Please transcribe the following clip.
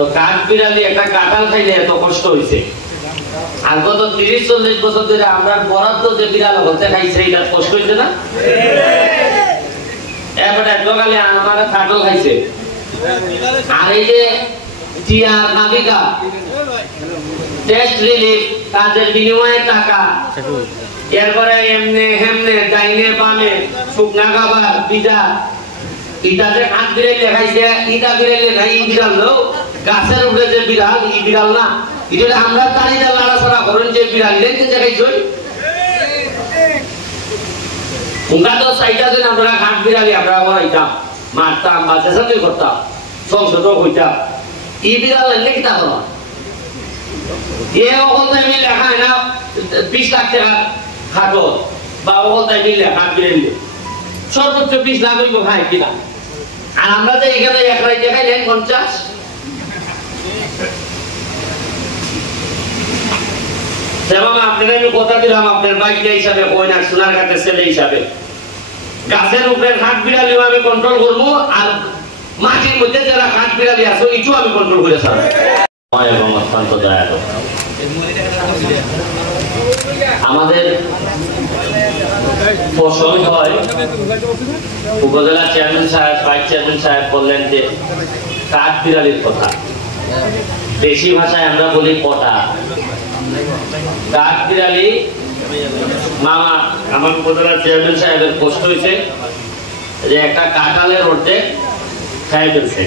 তো কাঠ বিড়ালি একটা কাঁঠাল খাইলে এত কষ্ট হয়েছে, আর গত 30-40 বছর ধরে আমরা বরাদ্দ যে বিড়াল হতে খাইছে এটা কষ্ট হয়েছে না? এবারে সকালে আমার কাঁঠাল খাইছে, আর এই যে টিয়ার নাবিকা টেস্ট রিলিফ তাদের বিনিময়ে টাকা, এরপরে এমনে হেমনে ডাইনে বামে শুকনা খাবার পিঠা ইটা যে হাত বিড়াল দেখাইছে, ইটা বিড়াল দেখাই বিড়াল লো গাছের উপরে যে বিড়াল ই বিড়াল না, এটা আমরা তাড়িয়ে লাড়াছাড়া করেন যে বিড়াল লেনতে দেখাইছই উনকা তো চাইটা দিন আমরা হাত বিড়ালি আমরা হইতাম মারতাম বা চেষ্টাই করতাম সংসদ হইতাম, ই বিড়াল লেনলে কি তা করো এ অকল টাইমে লেখা হয় না 20 লাখ টাকা খাটো বা অকল টাইমে লেখা বিড়াল সর্বোচ্চ 20 লাখ হইব ভাই কিনা, আর আমরা যে এখানে এক রাই দেখাইলেন 50। যেমন আপনারা আমি কথা দিলাম আপনার বাইকটা হিসাবে কইনা সোনার কাছে ছেলে হিসাবে গাছের উপরে হাত বিড়ালি আমি কন্ট্রোল করবো, আর মাটির মধ্যে যারা হাত বিড়ালি আছে এটাও আমি কন্ট্রোল করে ছাড়ব এবং অত্যন্ত দয়ালু। আমাদের ফসল হয় উপজেলা চেয়ারম্যান সাহেব ভাইস চেয়ারম্যান সাহেব বললেন যে কাঠ বিড়ালির কথা, দেশি ভাষায় আমরা বলি পটা। কাঠ বিড়ালি মামা আমার উপজেলা চেয়ারম্যান সাহেবের কষ্ট হয়েছে যে একটা কাঁঠালের অর্ধেক খাই ফেলছে।